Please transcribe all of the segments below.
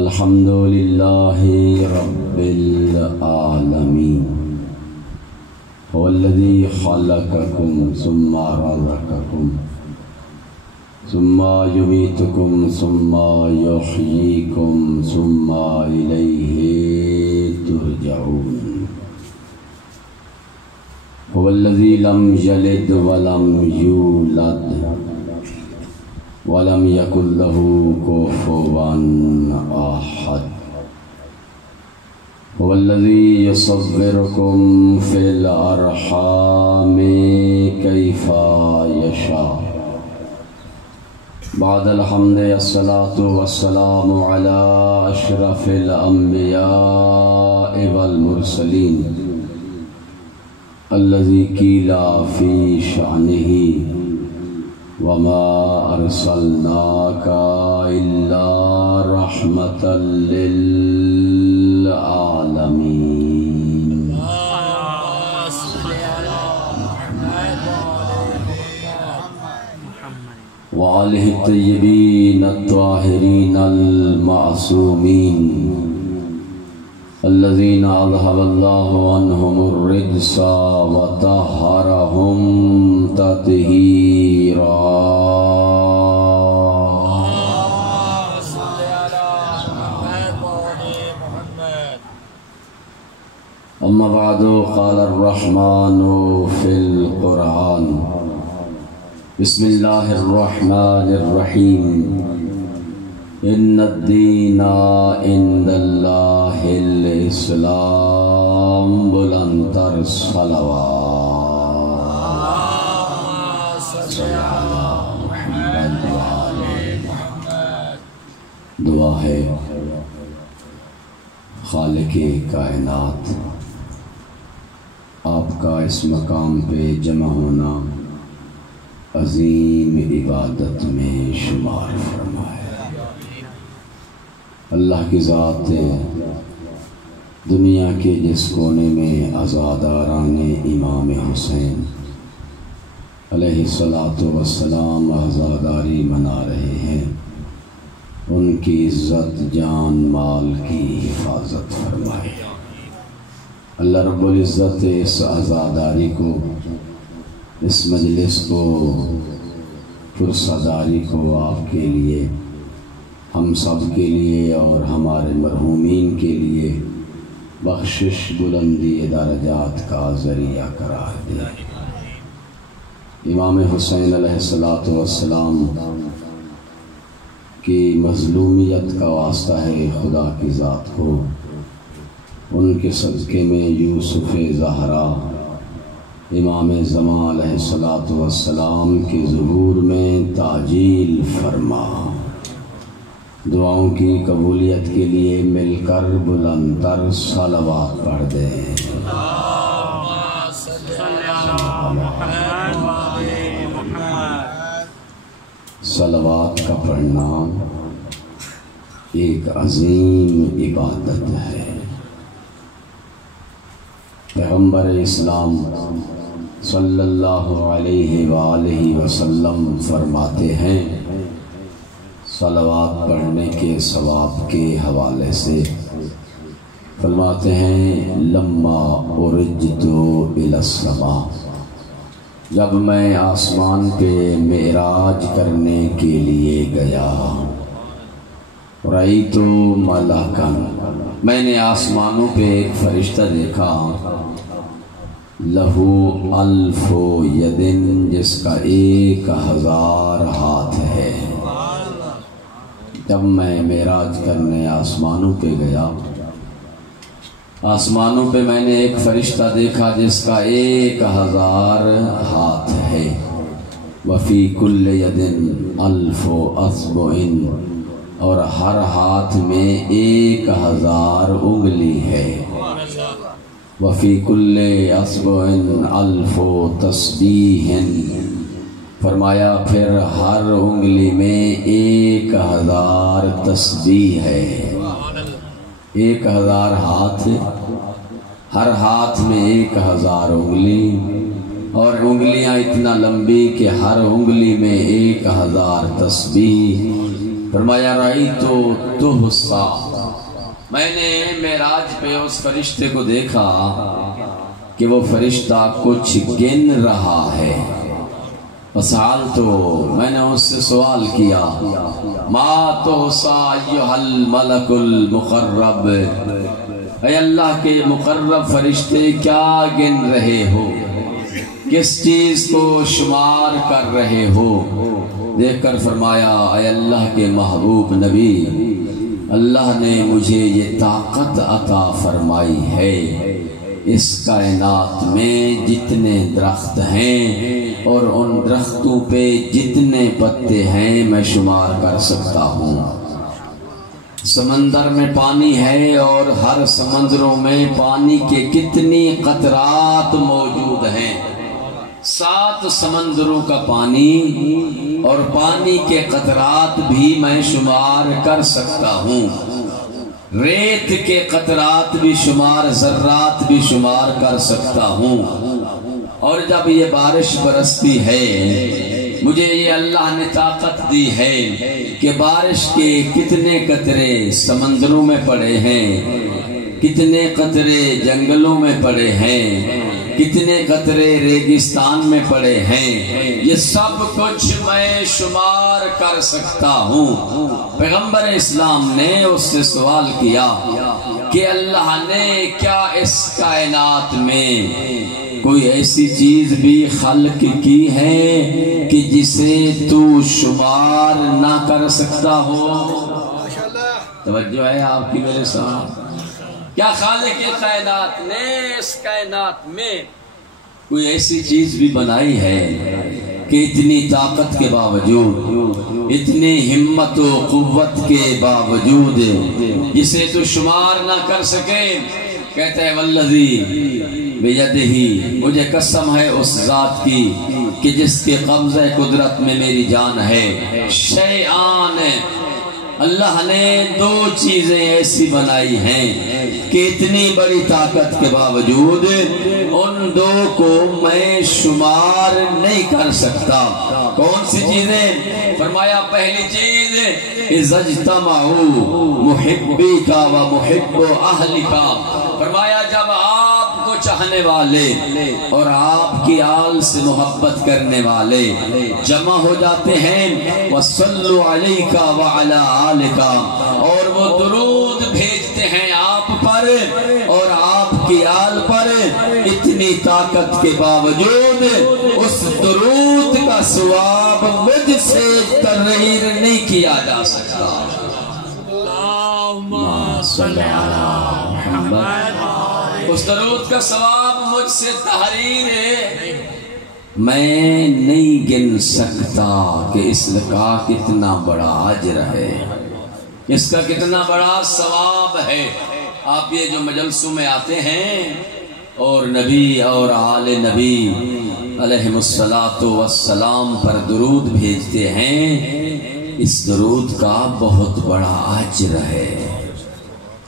الحمد لله رب العالمين هو الذي خلقكم ثم رزقكم ثم يميتكم ثم يحييكم ثم إليه ترجعون هو الذي لم يلد ولم يولد ولم يكن له كفوا أحد هو الذي يصوركم في الأرحام كيف يشاء. بعد الحمد الصلاة والسلام على أشرف الأنبياء والمرسلين الذي قيل في شأنه وما أرسلناك إلا رحمة للعالمين. وآله الطيبين الطاهرين المعصومين الذين أذهب الله عنهم الرجس وطهرهم تطهيرا. أما بعد قال الرحمن في القرآن بسم الله الرحمن الرحيم إن الدين عند الله الإسلام بلندتر صلوات صلی علی محمد وآل محمد. دعا ہے خالق کائنات آپ کا اس مقام پہ جمع ہونا عظیم عبادت میں شمار فرمائے. اللہ کی ذات دنیا کے جس کونے میں عزاداران امام حسین علیہ السلام عزاداری منا رہے ہیں، ان کی عزت جان مال کی حفاظت فرمائے. اللہ رب العزت اس عزاداری کو، اس مجلس کو، فرصداری کو آپ کے لیے، ہم سب کے لیے اور ہمارے مرحومین کے لیے بخشش بلندی درجات کا ذریعہ قرار دے. امام حسین علیہ السلام کی مظلومیت کا واسطہ ہے خدا کی ذات کو. ان کے صدقے میں یوسف زہرا امام زمان علیہ السلام کے ظہور میں تعجیل فرما. دعاؤں کی قبولیت کے لیے مل کر بلندتر صلوات پڑھ دیں. صلوات کا پڑھنا ایک عظیم عبادت ہے. پیغمبر اسلام صلی اللہ علیہ وآلہ وسلم فرماتے ہیں، صلوات پڑھنے کے ثواب کے حوالے سے فرماتے ہیں، لما عرجت الی السماء، جب میں آسمان پہ معراج کرنے کے لیے گیا، رأیت ملکا، میں نے آسمانوں پہ ایک فرشتہ دیکھا، لہو الف یدن، جس کا 1000 ہاتھ ہے. جب میں معراج کرنے آسمانوں پہ گیا، آسمانوں پہ میں نے ایک فرشتہ دیکھا جس کا 1000 ہاتھ ہے. وفی کل یدن الف اصبع، اور ہر ہاتھ میں 1000 انگلی ہے. وفی کل اصبع الف تسبیح، فرمایا پھر ہر انگلی میں 1000 تسبیح ہے. 1000 ہاتھ، ہر ہاتھ میں 1000 انگلی، اور انگلیاں اتنا لمبی کہ ہر انگلی میں 1000 تسبیح. فرمایا رائی تو میں نے معراج پہ اس فرشتے کو دیکھا کہ وہ فرشتہ کچھ گن رہا ہے۔ فسال تو میں نے اس سے سوال کیا ما تحصا ایھا الملک المقرب، اے اللہ کے مقرب فرشتے کیا گن رہے ہو، کس چیز کو شمار کر رہے ہو؟ دیکھ کر فرمایا اے اللہ کے محبوب نبی، اللہ نے مجھے یہ طاقت عطا فرمائی ہے، اس کائنات میں جتنے درخت ہیں اور ان درختوں پہ جتنے پتے ہیں میں شمار کر سکتا ہوں۔ سمندر میں پانی ہے اور ہر سمندروں میں پانی کے کتنی قطرات موجود ہیں، 7 سمندروں کا پانی اور پانی کے قطرات بھی میں شمار کر سکتا ہوں، ریت کے قطرات بھی شمار، ذرات بھی شمار کر سکتا ہوں۔ اور جب یہ بارش برستی ہے، مجھے یہ اللہ نے طاقت دی ہے کہ بارش کے کتنے قطرے سمندروں میں پڑے ہیں، کتنے قطرے جنگلوں میں پڑے ہیں، کتنے قطرے ریگستان میں پڑے ہیں، یہ سب کچھ میں شمار کر سکتا ہوں۔ پیغمبر اسلام نے اس سے سوال کیا کہ اللہ نے کیا اس کائنات میں کوئی ایسی چیز بھی خلق کی ہے کہ جسے تو شمار نہ کر سکتا ہو؟ توجہ ہے آپ کی میرے ساتھ؟ کیا خالق کائنات نے اس کائنات میں کوئی ایسی چیز بھی بنائی ہے کہ اتنی طاقت کے باوجود، اتنی ہمت و قوت کے باوجود جسے تو شمار نہ کر سکے؟ کہتا ہے والذی بیدہ، مجھے قسم ہے اس ذات کی کہ جس کے قبضہ قدرت میں میری جان ہے، شیئان، اللہ نے 2 چیزیں ایسی بنائی ہیں کہ اتنی بڑی طاقت کے باوجود ان 2 کو میں شمار نہیں کر سکتا۔ کون سی چیزیں؟ فرمایا پہلی چیز اذا اجتمعوا محبی کا و محب اہل کا، فرمایا جب آپ کو چاہنے والے اور آپ کی آل سے محبت کرنے والے جمع ہو جاتے ہیں، وَصَلُّوا عَلَيْكَ وَعَلَىٰ آلِكَ، اور وہ درود بھیجتے ہیں آپ پر اور آپ کی آل پر، اتنی طاقت کے باوجود اس درود کا ثواب مجھ سے تحریر نہیں کیا جا سکتا۔ اللہم صلی علی محمد، اس درود کا ثواب مجھ سے تحریر ہے، میں نہیں گن سکتا کہ اس کا کتنا بڑا اجر ہے، اس کا کتنا بڑا ثواب ہے۔ آپ یہ جو مجلسوں میں آتے ہیں اور نبی اور آل نبی علیہ الصلاۃ والسلام پر درود بھیجتے ہیں، اس درود کا بہت بڑا اجر ہے۔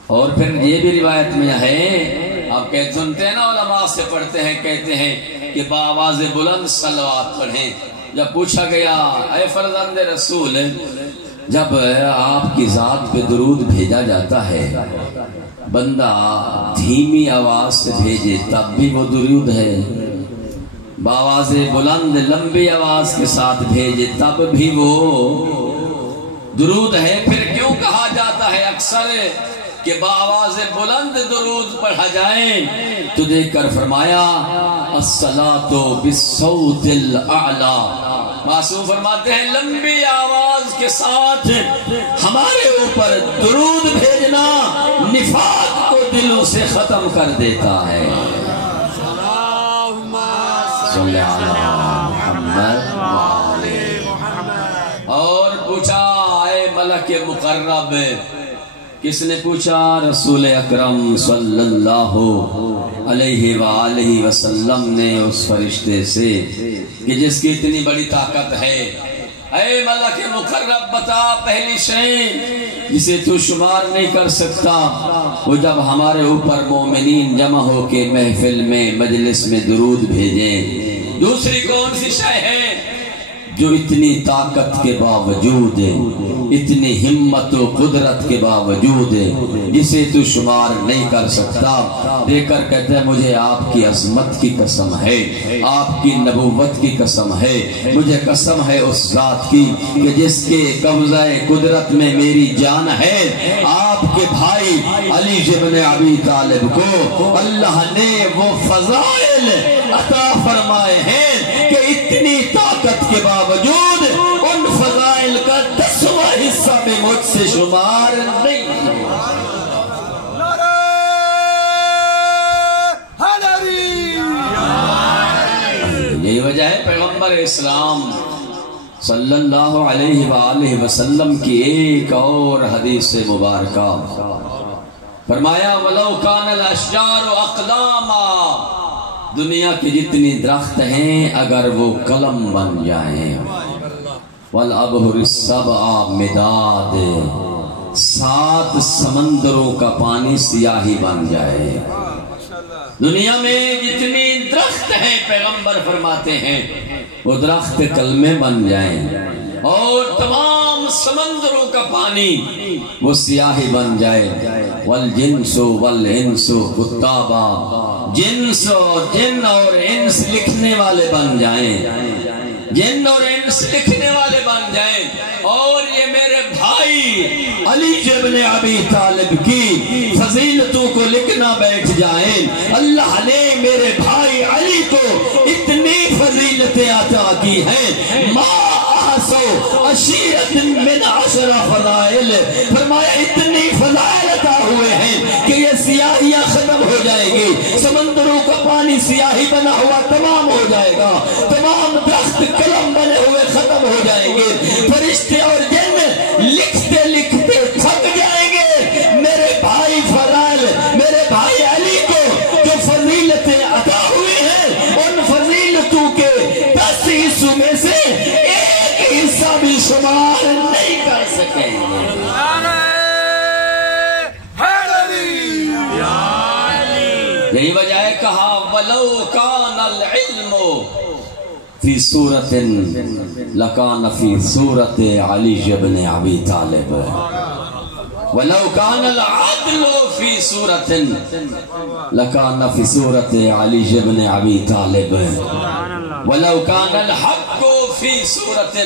اور پھر یہ بھی روایت میں ہے، آپ کہتے سنتے ہیں نا، علماء سے پڑھتے ہیں، کہتے ہیں کہ بآواز بلند صلوات پڑھیں۔ جب پوچھا گیا اے فرزند رسول، جب آپ کی ذات پہ درود بھیجا جاتا ہے، بندہ دھیمی آواز سے بھیجے تب بھی وہ درود ہے، بآواز بلند لمبی آواز کے ساتھ بھیجے تب بھی وہ درود ہے، پھر کیوں کہا جاتا ہے اکثر کہ بآواز بلند درود پڑھا جائے؟ تو دیکھ کر فرمایا الصلاۃ بالصوت الاعلی، معصوم فرماتے ہیں لمبی آواز کے ساتھ ہمارے اوپر درود بھیجنا نفاق کو دلوں سے ختم کر دیتا ہے۔ صلی علی محمد۔ اور پوچھا اے ملک مقرب، کس نے پوچھا؟ رسول اکرم صلی اللہ علیہ وآلہ وسلم نے اس فرشتے سے کہ جس کی اتنی بڑی طاقت ہے، اے ملک مقرب بتا پہلی شے جسے تو شمار نہیں کر سکتا، وہ جب ہمارے اوپر مومنین جمع ہو کے محفل میں مجلس میں درود بھیجیں۔ دوسری کون سی شے ہے؟ جو اتنی طاقت کے باوجود ہے، اتنی ہمت و قدرت کے باوجود ہے، جسے تو شمار نہیں کر سکتا، دے کر کہتا ہے مجھے آپ کی عظمت کی قسم ہے، آپ کی نبوت کی قسم ہے، مجھے قسم ہے اس ذات کی کہ جس کے قبضہ قدرت میں میری جان ہے، آپ کے بھائی علی ابن ابی طالب کو اللہ نے وہ فضائل عطا فرمائے ہیں کہ اتنی طاقت کے باوجود ان فضائل کا 10واں حصہ بھی مجھ سے شمار نہیں۔ یہی وجہ ہے پیغمبر اسلام صلی اللہ علیہ وآلہ وسلم کی ایک اور حدیث مبارکہ فرمایا وَلَوْ كَانَ الْأَشْجَارُ أَقْلَامًا، دنیا کی جتنی درخت ہیں اگر وہ قلم بن جائیں، وَالْأَبْحُرِ السَّبْعَ مِدَادٍ، 7 سمندروں کا پانی سیاہی بن جائے، دنیا میں جتنی درخت ہیں پیغمبر فرماتے ہیں وہ درخت کلمے بن جائیں اور تمام سمندروں کا پانی وہ سیاہی بن جائے، والجنس والانس کتابا، جنس جن اور انس لکھنے والے بن جائیں، جن اور انس لکھنے والے بن جائیں، اور یہ میرے بھائی علی ابن ابی طالب کی فضیلتوں کو لکھنا بیٹھ جائیں، اللہ نے میرے بھائی علی کو اتنی فضیلتیں عطا کی ہیں، ما احسو عشیرت من 10 فضائل، فرمایا اتنی فضائل عطا ہوئے ہیں کہ یہ سیاہیاں ختم ہو جائیں گی، سمندروں کا پانی سیاہی بنا ہوا تمام ہو جائے گا، تمام درخت قلم بنے ہوئے ختم ہو جائیں گے، فرشتے اور جن لکھتے لکھتے تھک جائیں گے، میرے بھائی فضائل میرے بھائی علی کو جو فضیلتیں عطا ہوئی ہیں ان فضیلتوں کے 10 حصوں میں سے ایک حصہ بھی شمار نہیں کر سکیں گے۔ یہی وجہ ہے کہا وَلَوْ كَانَ الْعِلْمُ فی صورت لکان فی صورت علی ابن ابی طالب، وَلَوْ كَانَ الْعَدْلُ فی صورت لکان فی صورت علی ابن ابی طالب، وَلَوْ كَانَ الْحَقُّ فی صورت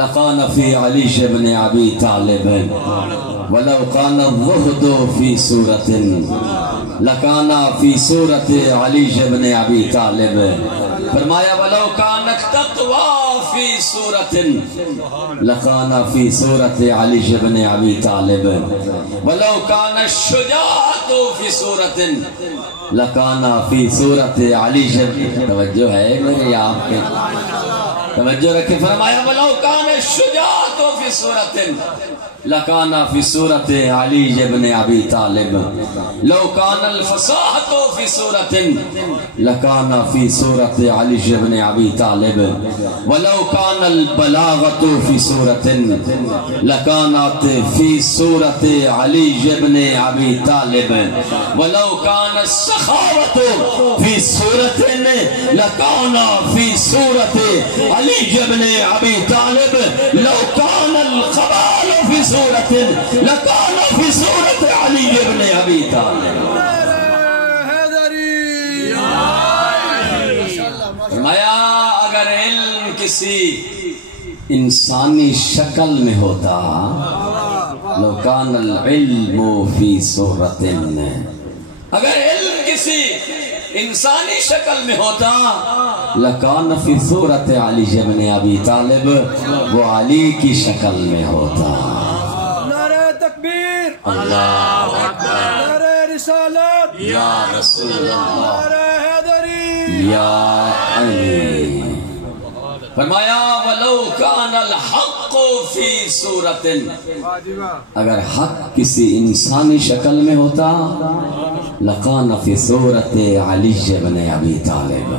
لکان فی علی ابن ابی طالب، وَلَوْ كَانَ الزُّهْدُ فی صورت لکان فی صورت علی ابن ابی طالب، فرمایا وَلَوْ كَانَ التَّقْوَى فِي صُورَةٍ لَكَانَ فِي صُورَةِ عَلِيِّ بْنِ أَبِي طَالِبٍ، وَلَوْ كَانَ الشُّجَاعَةُ فِي صُورَةٍ لَكَانَ فِي صُورَةِ عَلِيِّ، توجہ ہے میرے آپ کے، توجہ رکھیں، فرمایا وَلَوْ كَانَ الشُّجَاعَةُ فِي صُورَةٍ لکان فی صورت علی ابن ابی طالب، لو کان الفصاحت فی صورت لکان فی صورت علی ابن ابی طالب، ولو کان البلاغت فی صورت لکانت فی صورت علی ابن ابی طالب، ولو کان السخاوت فی صورت لکان فی صورت علی ابن ابی طالب، لو کان القبال فی صورت لکان فی صورت علی ابن ابی طالب۔ فرمایا اگر علم کسی انسانی شکل میں ہوتا، لو کان العلم فی صورت، اگر علم کسی انسانی شکل میں ہوتا، لکان فی صورت علی ابن ابی طالب، وہ علی کی شکل میں ہوتا۔ اللہ اکبر، نعرہ رسالت یا رسول اللہ، نعرہ حیدری یا علی۔ فرمایا وَلَوْ كَانَ الْحَقُّ فِي صُورَةٍ، اگر حق کسی انسانی شکل میں ہوتا، لَقَانَ فِي صُورَةِ عَلِيِّ بْنِ أَبِي طَالِبٍ،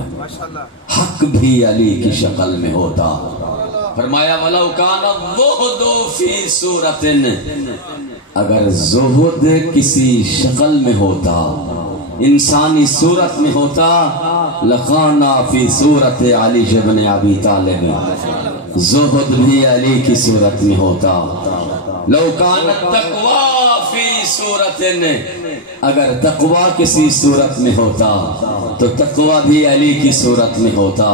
حق بھی علی کی شکل میں ہوتا۔ فرمایا وَلَوْ كَانَ الزُّهْدُ فِي صُورَةٍ، اگر زہد کسی شکل میں ہوتا، انسانی صورت میں ہوتا، لَقَانَ فِي صُورَةِ عَلِيِّ بْنِ أَبِي طَالِبٍ، زہد بھی علی کی صورت میں ہوتا. لو کانت تقوی فی صورت، اگر تقوی کسی صورت میں ہوتا تو تقوی بھی علی کی صورت میں ہوتا.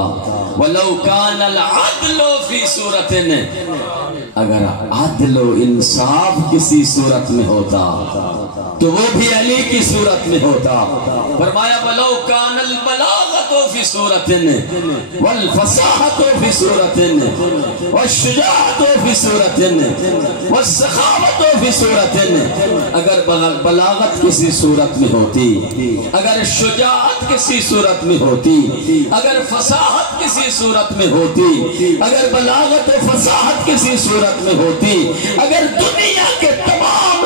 ولو کان العدل فی صورت، اگر عدل و انصاف کسی صورت میں ہوتا تو وہ بھی علی کی صورت میں ہوتا. فرمایا ولو کان البلاغۃ فی صورت والفصاحۃ فی صورت والشجاعۃ فی صورت والسخاوۃ فی صورت، اگر بلاغت کسی صورت میں ہوتی، اگر شجاعت کسی صورت میں ہوتی، اگر فصاحت کسی صورت میں ہوتی، اگر بلاغت و فصاحت کسی صورت میں ہوتی، اگر دنیا کے تمام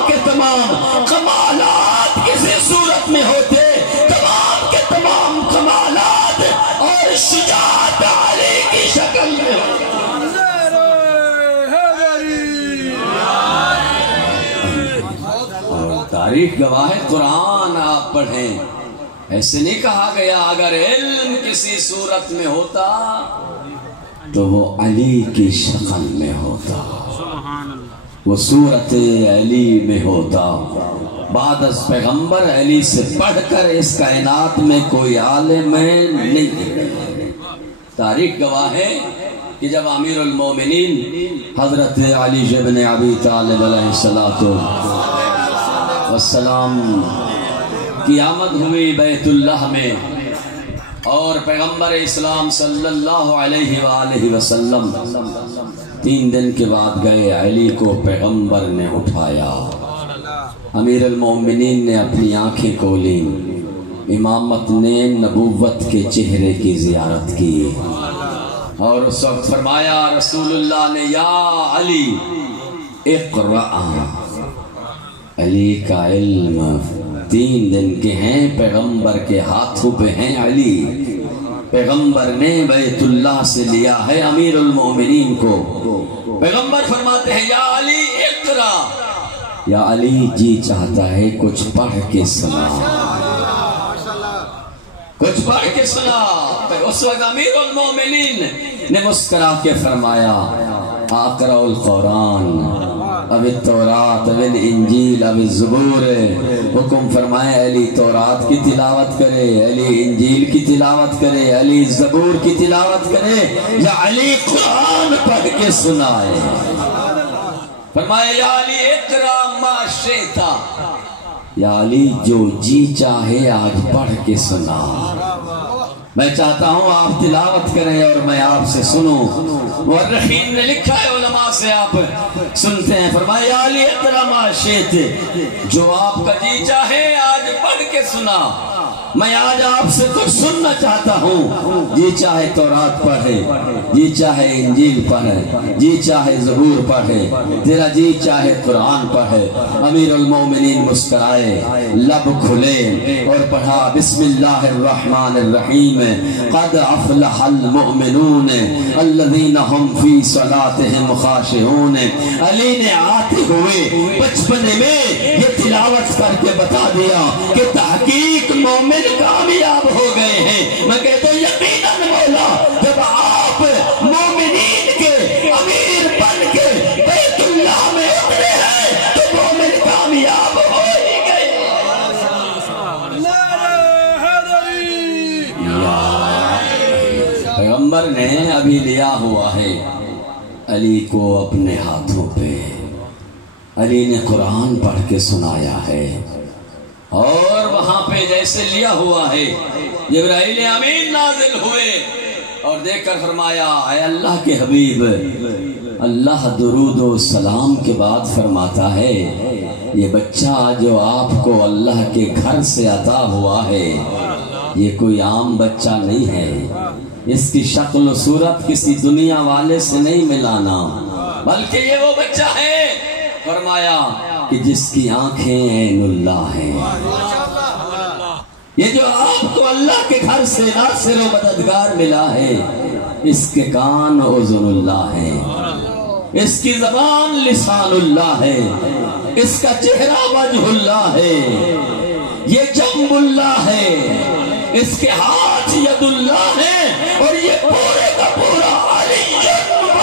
کمالات کسی صورت میں ہوتے، تمام کے تمام کمالات اور شجاعت علی کی شکل میں ہوتی. اور تاریخ گواہ ہے، قرآن آپ پڑھیں، ایسے نہیں کہا گیا اگر علم کسی صورت میں ہوتا تو وہ علی کی شکل میں ہوتا، وہ صورت علی میں ہوتا. بعد از پیغمبر علی سے پڑھ کر اس کائنات میں کوئی عالم نہیں. تاریخ گواہ ہے کہ جب امیر المومنین حضرت علی بن ابی طالب علیہ السلام کی آمد ہوئی بیت اللہ میں، اور پیغمبر اسلام صلی اللہ علیہ وآلہ وسلم 3 دن کے بعد گئے، علی کو پیغمبر نے اٹھایا. امیر المومنین نے اپنی آنکھیں کھولیں، امامت نے نبوت کے چہرے کی زیارت کی، اور اس وقت فرمایا رسول اللہ نے یا علی اقرأ. علی کا علم 3 دن کے ہیں، پیغمبر کے ہاتھوں پہ ہیں. علی پیغمبر نے بیت اللہ سے لیا ہے امیر المومنین کو. پیغمبر فرماتے ہیں یا علی اقرأ، یا علی جی چاہتا ہے کچھ پڑھ کے سنا، کچھ پڑھ کے سنا. اس وقت امیر المومنین نے مسکرا کے فرمایا اقرأ القرآن اب التورات اب الانجیل اب الزبور. حکم فرمائے علی تورات کی تلاوت کرے، علی انجیل کی تلاوت کرے، علی زبور کی تلاوت کرے، یا علی قرآن پڑھ کے سنائے. فرمایا یا علی اقرأ ما شئت، یا علی جو جی چاہے آج پڑھ کے سنا. میں چاہتا ہوں آپ تلاوت کریں اور میں آپ سے سنوں. مورخین نے لکھا ہے، علماء سے آپ سنتے ہیں. فرمایا یا علی اقرأ ما شئت، جو آپ کا جی چاہے آج پڑھ کے سنا. میں آج آپ سے کچھ سننا چاہتا ہوں. جی چاہے تورات پڑھے، جی چاہے انجیل پڑھے، جی چاہے زبور پڑھے، تیرا جی چاہے قرآن پڑھے. امیر المومنین مسکرائے، لب کھلے اور پڑھا بسم اللہ الرحمن الرحیم قد افلح المؤمنون الذین هم فی صلاتهم خاشعون. علی نے آتے ہوئے بچپنے میں یہ تلاوت کر کے بتا دیا کہ تحقیق مومن کامیاب ہو گئے ہیں. میں کہتا ہوں یقیناً مولا جب آپ مومنین کے امیر بن کے بیت اللہ میں اترے ہیں تو مومن کامیاب ہو ہی گئے. پیغمبر نے ابھی لیا ہوا ہے علی کو اپنے ہاتھوں پہ. علی نے قرآن پڑھ کے سنایا ہے، اور وہاں پہ جیسے لیا ہوا ہے جبرائیل امین نازل ہوئے اور دیکھ کر فرمایا اے اللہ کے حبیب. اللہ درود و سلام کے بعد فرماتا ہے یہ بچہ جو آپ کو اللہ کے گھر سے عطا ہوا ہے یہ کوئی عام بچہ نہیں ہے، اس کی شکل و صورت کسی دنیا والے سے نہیں ملانا، بلکہ یہ وہ بچہ ہے فرمایا کہ جس کی آنکھیں عین اللہ ہیں. یہ جو آپ کو اللہ کے گھر سے ناصر و مددگار ملا ہے، اس کے کان اذن اللہ ہے، اس کی زبان لسان اللہ ہے، اس کا چہرہ وجہ اللہ ہے، یہ جنب اللہ ہے، اس کے ہاتھ ید اللہ ہے، اور یہ پورے کا پورا علی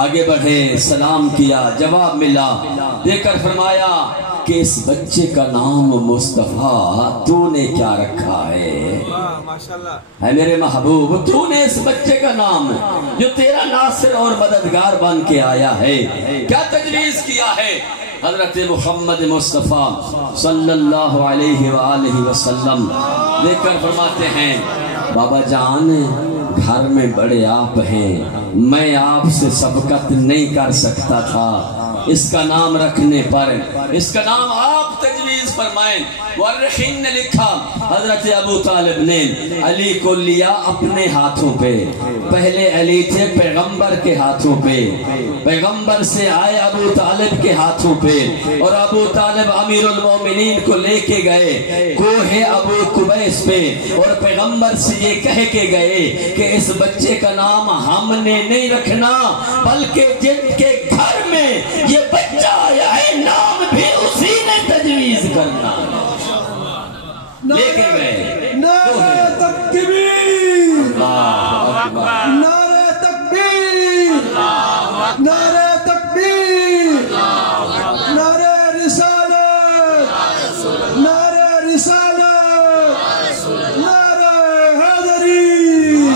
آگے بڑھے، سلام کیا، جواب ملا، دیکھ کر فرمایا کہ اس بچے کا نام مصطفیٰ تو نے کیا رکھا ہے؟ اے میرے محبوب، تو نے اس بچے کا نام جو تیرا ناصر اور مددگار بن کے آیا ہے کیا تجویز کیا ہے؟ حضرت محمد مصطفیٰ صلی اللہ علیہ وآلہ وسلم دیکھ کر فرماتے ہیں بابا جان گھر میں بڑے آپ ہیں، میں آپ سے سبقت نہیں کر سکتا تھا، اس کا نام رکھنے پر اس کا نام آپ تجویز فرمائیں۔ مورخین نے لکھا حضرت ابو طالب نے علی کو لیا اپنے ہاتھوں پہ، پہلے علی تھے پیغمبر کے ہاتھوں پہ، پیغمبر سے آئے ابو طالب کے ہاتھوں پہ، اور ابو طالب امیر المومنین کو لے کے گئے کوہ ابو قبیس پہ، اور پیغمبر سے یہ کہہ کے گئے کہ اس بچے کا نام ہم نے نہیں رکھنا بلکہ جن کے گھر میں یہ بچہ آیا ہے نام بھی اسی نے تجویز کرنا۔ لے کے گئے نعرہ تکبیر، نعرہ تکبیر، نعرہ تکبیر، نعرہ رسالت، نعرہ رسالت، نعرہ حیدری۔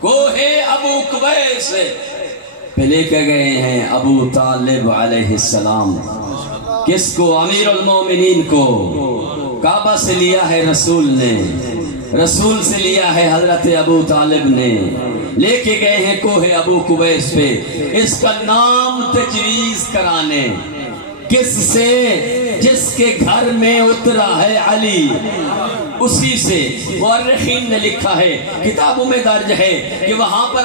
کوہ ابو قبیس پہ لے کے گئے ہیں ابو طالب علیہ السلام، کس کو؟ امیر المومنین کو۔ کعبہ سے لیا ہے رسول نے، رسول سے لیا ہے حضرت ابو طالب نے، لے کے گئے ہیں کوہ ابو قبیس پہ اس کا نام تجویز کرانے۔ کس سے؟ جس کے گھر میں اترا ہے علی، اسی سے۔ مورخین نے لکھا ہے، کتابوں میں درج ہے کہ وہاں پر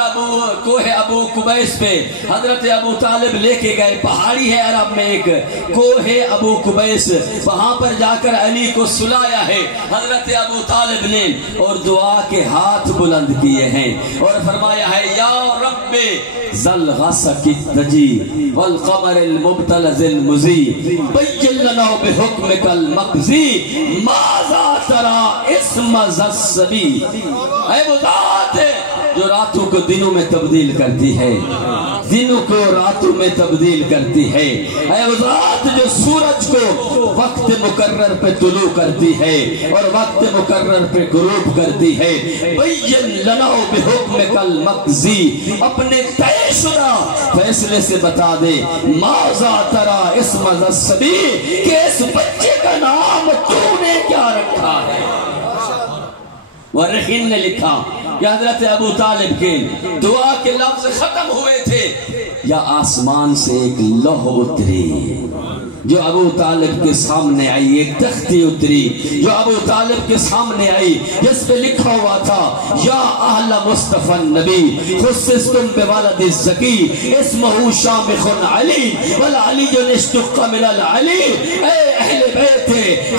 کوہ ابو قبیس پہ حضرت ابو طالب لے کے گئے، پہاڑی ہے عرب میں ایک کوہ ابو قبیس، وہاں پر جا کر علی کو سلایا ہے حضرت ابو طالب نے، اور دعا کے ہاتھ بلند کیے ہیں اور فرمایا ہے یا رب ذل غسق التجی والقمر المبتلز المزی بین لنا بحکمک المقضی ماذا ترى اسم ذی۔ اے وہ ذات جو راتوں کو دنوں میں تبدیل کرتی ہے، دنوں کو راتوں میں تبدیل کرتی ہے، اے وہ ذات جو سورج کو وقت مقرر پہ طلوع کرتی ہے اور وقت مقرر پہ غروب کرتی ہے، بین لنا بحکمک المقضی، اپنے طے شدہ فیصلے سے بتا دے، ماذا ترى اسم ذی، کہ اس بچے کا نام تو نے کیا رکھا ہے۔ مورخین نے لکھا کہ حضرت ابو طالب کے دعا کے لفظ ختم ہوئے تھے یا آسمان سے ایک لوح اتری جو ابو طالب کے سامنے آئی، ایک تختی اتری جو ابو طالب کے سامنے آئی جس پہ لکھا ہوا تھا یا اہل مصطفی النبی خصصتم بولد الزکی اسمہ شامخ علی والعلی اشتق من العلی، اے اہل بیت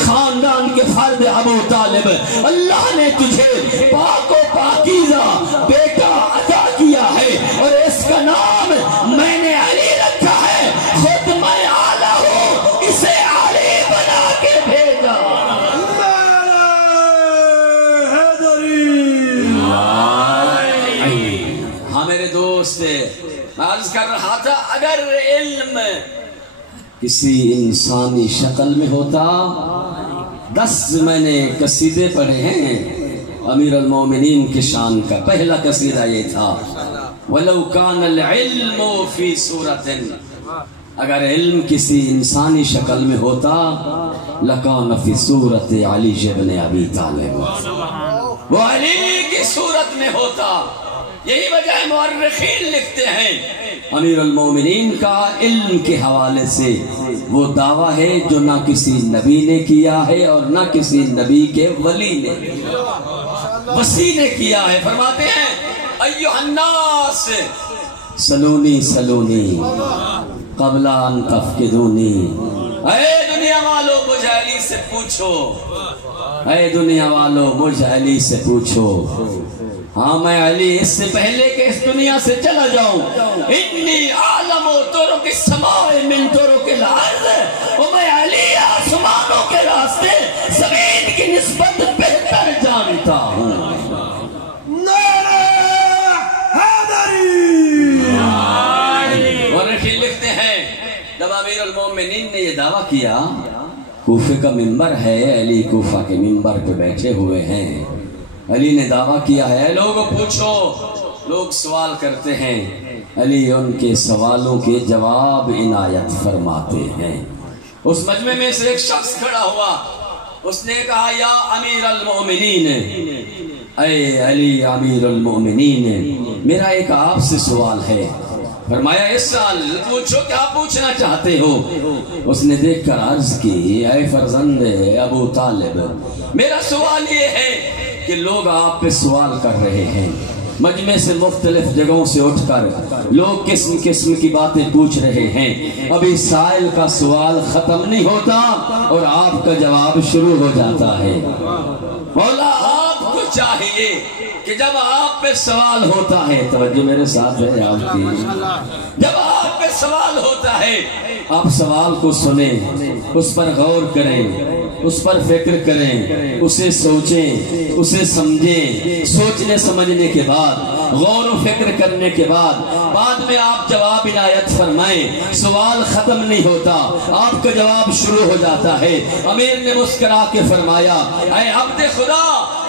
خاندان کے فرد ابو طالب، اللہ نے تجھے پاک و پاکیزہ بیٹا عطا کیا ہے اور اس کا نام میں نے علی رکھا ہے، خود میں آلہ ہوں، اسے علی بنا کے بھیجا۔ ہاں میرے دوست، میں عرض کر رہا تھا اگر علم کسی انسانی شکل میں ہوتا، 10 میں نے قصیدے پڑھے ہیں امیر المومنین کی شان کا، پہلا قصیدہ یہ تھا وَلَوْ كَانَ الْعِلْمُ فِي صُورَةٍ، اگر علم کسی انسانی شکل میں ہوتا لَكَانَ فِي صُورَةِ عَلِيِّ بْنِ أَبِي طالب، وہ علی کی صورت میں ہوتا۔ یہی وجہ مورخین لکھتے ہیں امیر المومنین کا علم کے حوالے سے وہ دعویٰ ہے جو نہ کسی نبی نے کیا ہے اور نہ کسی نبی کے ولی نے، وسیع نے کیا ہے۔ فرماتے ہیں ایھا الناس سلونی سلونی قبل ان تفقدونی، اے دنیا والو مجھ علی سے پوچھو، اے دنیا والو مجھ علی سے پوچھو، ہاں میں علی اس سے پہلے کہ اس دنیا سے چلا جاؤں، انی عالم طرق السماء من طرق الارض، اور میں علی آسمانوں کے راستے زمین کی نسبت بہتر جانتا ہوں۔ نعرہ حیدری، المومنین نے یہ دعویٰ کیا، کوفے کا منبر ہے، علی کوفہ کے منبر پہ بیٹھے ہوئے ہیں، علی نے دعویٰ کیا ہے لوگوں پوچھو، لوگ سوال کرتے ہیں، علی ان کے سوالوں کے جواب عنایت فرماتے ہیں۔ اس مجمع میں سے ایک شخص کھڑا ہوا، اس نے کہا یا امیر المؤمنین، اے علی امیر المؤمنین، میرا ایک آپ سے سوال ہے۔ فرمایا اس سال پوچھو، کیا پوچھنا چاہتے ہو؟ اس نے دیکھ کر عرض کی، اے فرزند ابو طالب، میرا سوال یہ ہے کہ لوگ آپ پہ سوال کر رہے ہیں، مجمع سے مختلف جگہوں سے اٹھ کر لوگ قسم قسم کی باتیں پوچھ رہے ہیں، ابھی سائل کا سوال ختم نہیں ہوتا اور آپ کا جواب شروع ہو جاتا ہے۔ مولا آپ کو چاہیے کہ جب آپ پہ سوال ہوتا ہے، توجہ میرے ساتھ ہے آپ کی، جب آپ پہ سوال ہوتا ہے آپ سوال کو سنیں، اس پر غور کریں، اس پر فکر کریں، اسے سوچیں، اسے سمجھیں، سوچنے سمجھنے کے بعد، غور و فکر کرنے کے بعد میں آپ جواب عنایت فرمائیں۔ سوال ختم نہیں ہوتا، آپ کا جواب شروع ہو جاتا ہے۔ امیر نے مسکرا کے فرمایا، اے عبد خدا،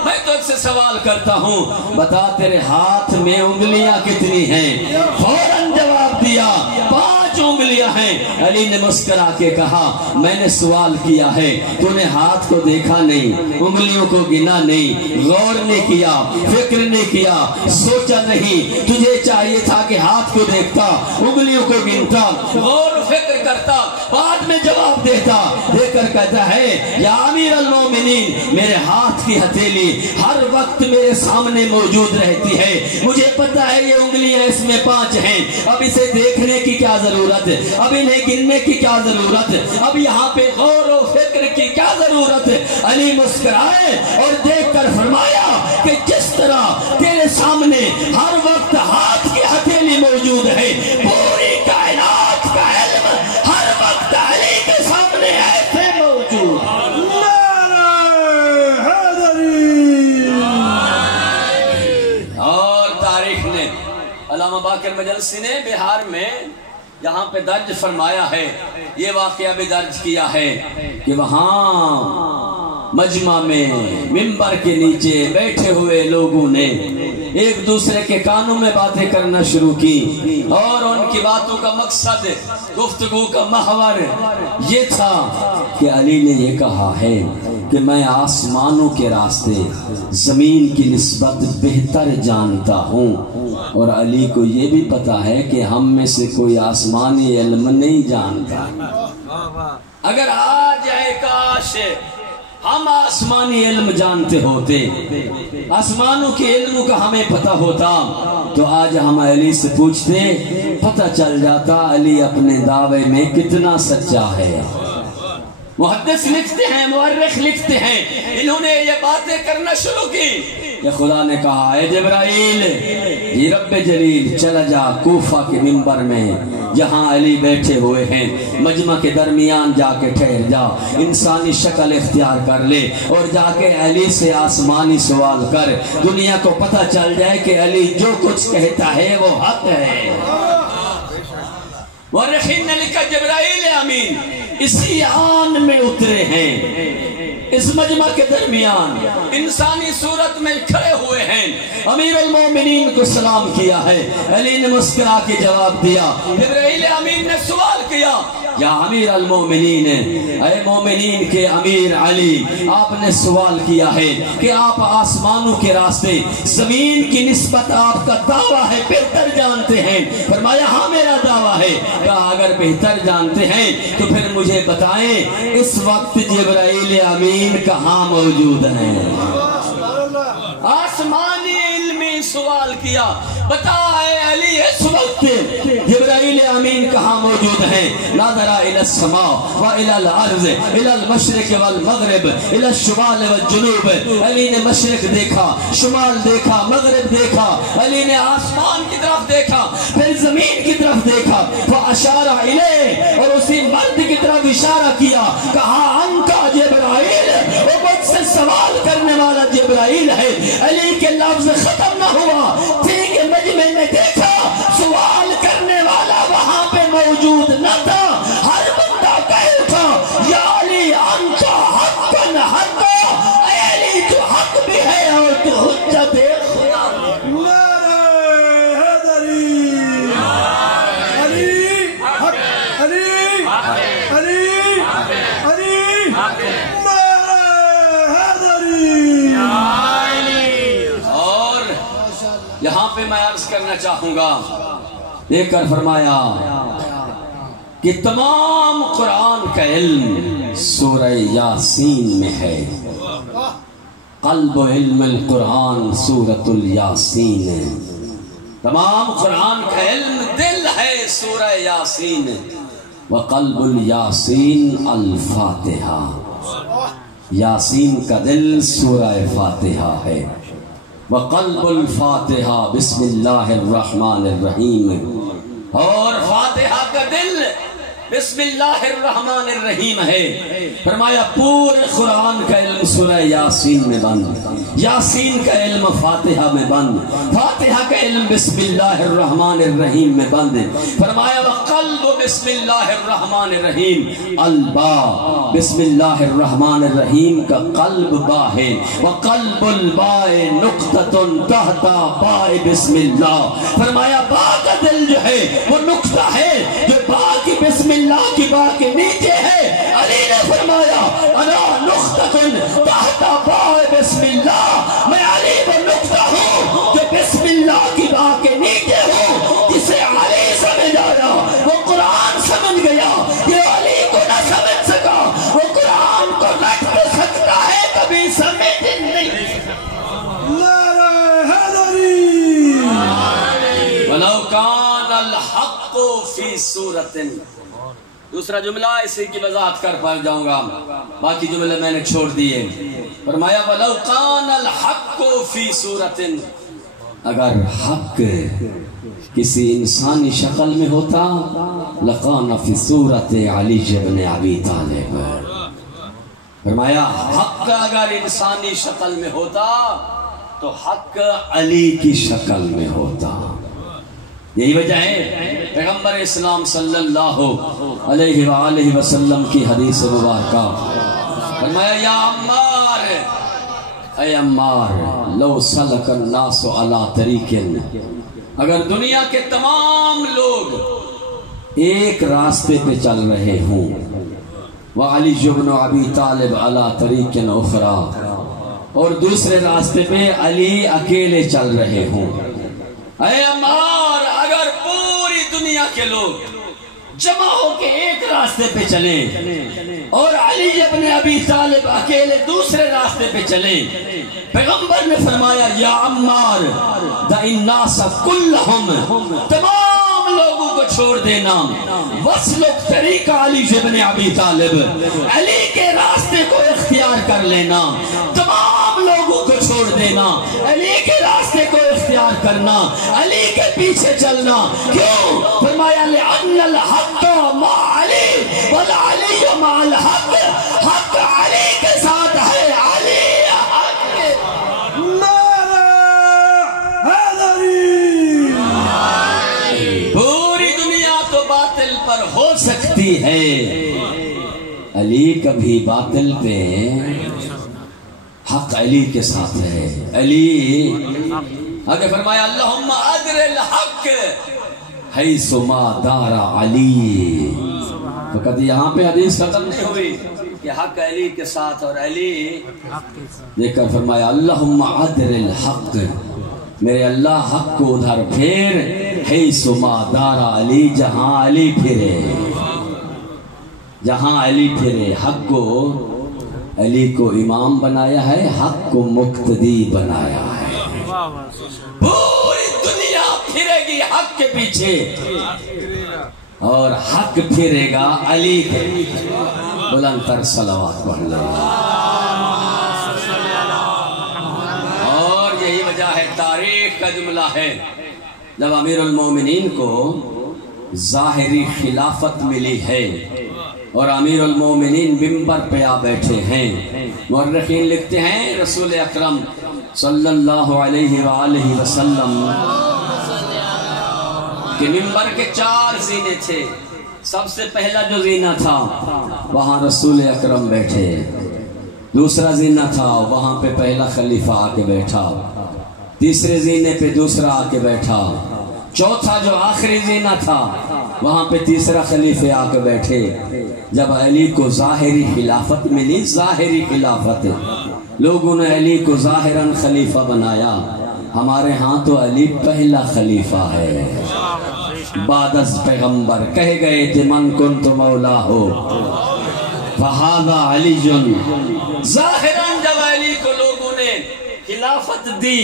میں تجھ سے سوال کرتا ہوں، بتا تیرے ہاتھ میں انگلیاں کتنی ہیں؟ فوراً جواب دیا، 5 انگلیاں ہیں۔ علی نے مسکرا کے کہا، میں نے سوال کیا ہے، تو نے ہاتھ کو دیکھا نہیں، انگلیوں کو گنا نہیں، غور نہیں کیا، فکر نہیں کیا، سوچا نہیں، تجھے چاہیے تھا کہ ہاتھ کو دیکھتا، انگلیوں کو گنتا، غور و فکر کرتا، بعد میں جواب دیتا۔ دے کر کہتا ہے یا امیر المومنین، میرے ہاتھ کی ہتھیلی ہر وقت میرے سامنے موجود رہتی ہے، مجھے پتا ہے یہ انگلیاں اس میں 5 ہیں، اب اسے دیکھنے کی کیا ضرورت، اب انہیں گننے کی کیا ضرورت، اب یہاں پہ غور و فکر کی کیا ضرورت؟ علی مسکرائے اور دیکھ کر فرمایا کہ جس طرح تیرے سامنے ہر وقت ہاتھ کی ہتھیلی موجود ہے، پوری کائنات کا علم ہر وقت علی کے سامنے ایسے موجود۔ اور تاریخ نے، علامہ باقر مجلسی نے بہار میں یہاں پہ درج فرمایا ہے، یہ واقعہ بھی درج کیا ہے کہ وہاں مجمع میں منبر کے نیچے بیٹھے ہوئے لوگوں نے ایک دوسرے کے کانوں میں باتیں کرنا شروع کی، اور ان کی باتوں کا مقصد، گفتگو کا محور یہ تھا کہ علی نے یہ کہا ہے کہ میں آسمانوں کے راستے زمین کی نسبت بہتر جانتا ہوں، اور علی کو یہ بھی پتا ہے کہ ہم میں سے کوئی آسمانی علم نہیں جانتا۔ اگر آج اے کاش ہم آسمانی علم جانتے ہوتے، آسمانوں کے علموں کا ہمیں پتہ ہوتا، تو آج ہم علی سے پوچھتے، پتہ چل جاتا علی اپنے دعوے میں کتنا سچا ہے۔ محدث لکھتے ہیں، مورخ لکھتے ہیں، انہوں نے یہ باتیں کرنا شروع کی کہ خدا نے کہا، اے جبرائیل، یہ رب جلیل چلا جا کوفہ کے منبر میں جہاں علی بیٹھے ہوئے ہیں، مجمع کے درمیان جا کے ٹھہر جا، انسانی شکل اختیار کر لے اور جا کے علی سے آسمانی سوال کر، دنیا کو پتہ چل جائے کہ علی جو کچھ کہتا ہے وہ حق ہے۔ مورخین نے لکھا جبرائیل امین اسی آن میں اترے ہیں، اس مجمع کے درمیان انسانی صورت میں کھڑے ہوئے ہیں، امیر المومنین کو سلام کیا ہے، علی نے مسکرا کے جواب دیا۔ جبرائیل امین نے سوال کیا، یا امیر المومنین، اے مومنین کے امیر علی، آپ نے سوال کیا ہے کہ آپ آسمانوں کے راستے زمین کی نسبت آپ کا دعویٰ ہے بہتر جانتے ہیں۔ فرمایا ہاں میرا دعویٰ ہے۔ کہا اگر بہتر جانتے ہیں تو پھر مجھے بتائیں اس وقت جبرائیل امین کہاں موجود ہیں؟ آسمانی علمی سوال کیا، بتا اے علی اس وقت جبرائیل امین کہاں موجود ہیں؟ ناظرہ الی السماء و الی الارض الی المشرق والمغرب الی الشمال والجنوب، علی نے مشرق دیکھا، شمال دیکھا، مغرب دیکھا، علی نے آسمان کی طرف دیکھا، پھر زمین کی طرف دیکھا، فاشار الیہ، اور اسی مرد کی طرف اشارہ کیا، کہا انکا جبرائیل، وہ مجھ سے سوال کرنے والا جبرائیل ہے۔ علی کے لفظ ختم نہ ہوا، ٹھیک ہے مجمع میں دیکھا، سوال کرنے والا وہاں پہ موجود نہ تھا، ہر بندہ کرنا چاہوں گا، دیکھ کر فرمایا کہ تمام قرآن کا علم سورہ یاسین میں ہے۔ قلب و علم القرآن سورۃ الیاسین، تمام قرآن کا علم دل ہے سورہ یاسین۔ وقلب الیاسین الفاتحہ، یاسین کا دل سورہ فاتحہ ہے۔ وقلب الفاتحہ بسم اللہ الرحمن الرحیم، اور فاتحہ کا دل بسم اللہ الرحمن الرحیم ہے۔ فرمایا پورے قرآن کا علم سورہ یاسین میں بند، یاسین کا علم فاتحہ میں بند، فاتحہ کا علم بسم اللہ الرحمن الرحیم میں بند۔ فرمایا وقلب بسم اللہ الرحمن الرحیم البا، بسم اللہ الرحمن الرحیم کا قلب با ہے۔ وقلب الباء نقطۃ تحت باء بسم اللہ، فرمایا با کا دل جو ہے وہ نقطہ ہے جو با کی بسم اللہ کی با کے نیچے ہے۔ علی نے فرمایا انا نقطۃ تحت باء بسم اللہ، میں علی وہ نقطہ ہوں جو بسم اللہ کی با کے نیچے ہوں۔ جسے علی سمجھ آیا وہ قرآن سمجھ گیا، یہ علی کو نہ سمجھ سکا وہ قرآن کو رٹ تو سکتا ہے، کبھی سمجھ نہیں۔ نعرہ حیدری، وَلَوْ كَانَ الْحَقُّ فِي سُورَةٍ، دوسرا جملہ اسی کی وضاحت کر پا جاؤں گا، باقی جملے میں نے چھوڑ دیے۔ فرمایا وَلَوْ كَانَ الْحَقُّ فِي سُورَةٍ، اگر حق کسی انسانی شکل میں ہوتا لَقَانَ فِي سُورَةِ عَلِيِّ بْنِ أَبِي طَالِبٍ، فرمایا حق اگر انسانی شکل میں ہوتا تو حق علی کی شکل میں ہوتا۔ یہی وجہ ہے پیغمبر اسلام صلی اللہ علیہ وآلہ وسلم کی حدیث مبارکہ، فرمایا یا عمار، اے عمار لو سلک الناس علی طریق، اگر دنیا کے تمام لوگ ایک راستے پہ چل رہے ہوں، وعلی بن ابی طالب علی طریق اخری، اور دوسرے راستے پہ علی اکیلے چل رہے ہوں، اے عمار اگر پوری دنیا کے لوگ جمع ہو کے ایک راستے پہ چلیں اور علی ابن ابی طالب اکیلے دوسرے راستے پہ چلیں، پیغمبر نے فرمایا یا عمار دع الناس کلہم، تمام لوگوں کو چھوڑ دینا، وسلک طریق علی ابن ابی طالب، علی کے راستے کو اختیار کر لینا، تمام لوگوں کو چھوڑ دینا، علی کے راستے کو اختیار کرنا، علی کے پیچھے چلنا۔ کیوں؟ فرمایا لأن الحق مع علی والعلی مع الحق، حق علی کے ساتھ ہے، علی حق۔ نعرہ حیدری، پوری دنیا تو باطل پر ہو سکتی ہے، علی کبھی باطل پہ، حق علی کے ساتھ ہے۔ علی آگے فرمایا اللہم ادر الحق حیث ما دار علی، فقط یہاں پہ حدیث ختم نہیں ہوئی کہ حق علی کے ساتھ اور علی دیکھ کر فرمایا اللہم ادر الحق، میرے اللہ حق کو ادھر پھیر، حیث ما دار علی، جہاں علی پھرے، جہاں علی پھرے، حق کو، علی کو امام بنایا ہے، حق کو مقتدی بنایا ہے۔ پوری دنیا پھرے گی حق کے پیچھے اور حق پھرے گا علی کے پیچھے۔ بلند تر صلوات پڑھ لیں۔ اور یہی وجہ ہے، تاریخ کا جملہ ہے، جب امیر المومنین کو ظاہری خلافت ملی ہے اور امیر المومنین منبر پہ آ بیٹھے ہیں، مورخین لکھتے ہیں رسول اکرم صلی اللہ علیہ وآلہ وسلم کہ منبر کے 4 زینے تھے، سب سے پہلا جو زینہ تھا وہاں رسول اکرم بیٹھے، دوسرا زینہ تھا وہاں پہ پہلا خلیفہ آ کے بیٹھا، تیسرے زینے پہ دوسرا آ کے بیٹھا، چوتھا جو آخری زینہ تھا وہاں پہ تیسرا خلیفہ آ کے بیٹھے۔ جب علی کو ظاہری خلافت ملی، ظاہری خلافت، لوگوں نے علی کو ظاہراً خلیفہ بنایا، ہمارے ہاں تو علی پہلا خلیفہ ہے بعد از پیغمبر، کہے گئے تھے من کنت مولا ہو فہذا علی جن۔ ظاہراً جب علی کو لوگوں نے خلافت دی،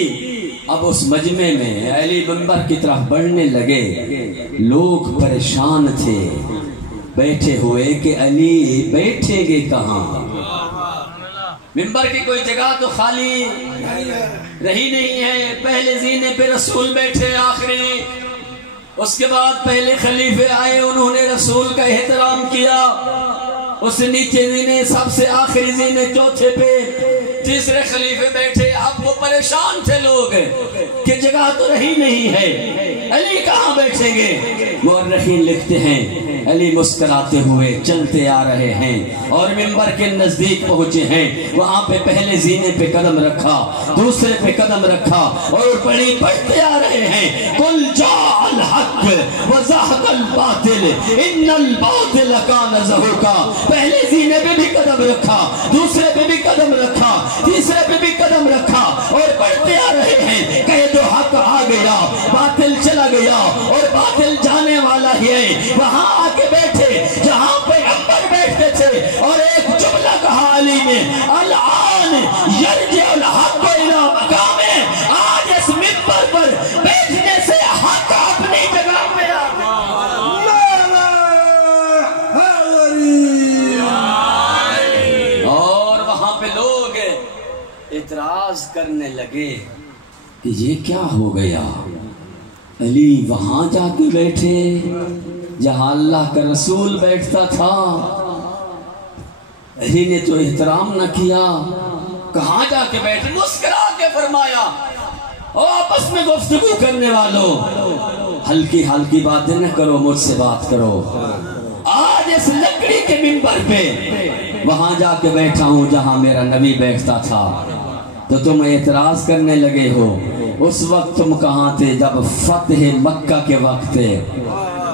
اب اس مجمع میں علی منبر کی طرف بڑھنے لگے، لوگ پریشان تھے بیٹھے ہوئے کہ علی بیٹھیں گے کہاں؟ منبر کی کوئی جگہ تو خالی رہی نہیں ہے، پہلے زینے پہ رسول بیٹھے آخری، اس کے بعد پہلے خلیفے آئے، انہوں نے رسول کا احترام کیا، اس نیچے زینے سب سے آخری زینے چوتھے پہ تیسرے خلیفے بیٹھے۔ اب وہ پریشان تھے لوگ کہ جگہ تو رہی نہیں ہے، علی کہاں بیٹھیں گے؟ مورخین لکھتے ہیں علی مسکراتے ہوئے چلتے آ رہے ہیں اور منبر کے نزدیک پہنچے ہیں، وہاں پہ پہلے زینے پہ قدم رکھا، دوسرے پہ قدم رکھا اور پڑھی پڑھتے آ رہے ہیں قل جاء الحق وزهق الباطل ان الباطل كان زهوقا۔ پہلے زینے پہ بھی قدم رکھا، دوسرے پہ بھی قدم رکھا، تیسرے پہ بھی قدم رکھا اور پڑھتے آ رہے ہیں کہہ دو حق آ گیا، باطل چلا گیا اور باطل جانے والا ہی ہے۔ وہاں آ کے بیٹھے جہاں پیغمبر بیٹھتے تھے اور ایک جملہ کہا علی نے الآن یرجع الحق الی مقامہ، آج اس منبر پر بیٹھنے سے حق اپنی جگہ پہ آ گیا۔ اور وہاں پہ لوگ اعتراض کرنے لگے کہ یہ کیا ہو گیا، علی وہاں جا کے بیٹھے جہاں اللہ کا رسول بیٹھتا تھا، علی نے تو احترام نہ کیا، کہاں جا کے بیٹھے؟ مسکرا کے فرمایا او آپس میں گفتگو کرنے والوں ہلکی ہلکی باتیں نہ کرو، مجھ سے بات کرو، آج اس لکڑی کے منبر پہ وہاں جا کے بیٹھا ہوں جہاں میرا نبی بیٹھتا تھا، تو تم اعتراض کرنے لگے ہو۔ اس وقت تم کہاں تھے جب فتح مکہ کے وقت تھے؟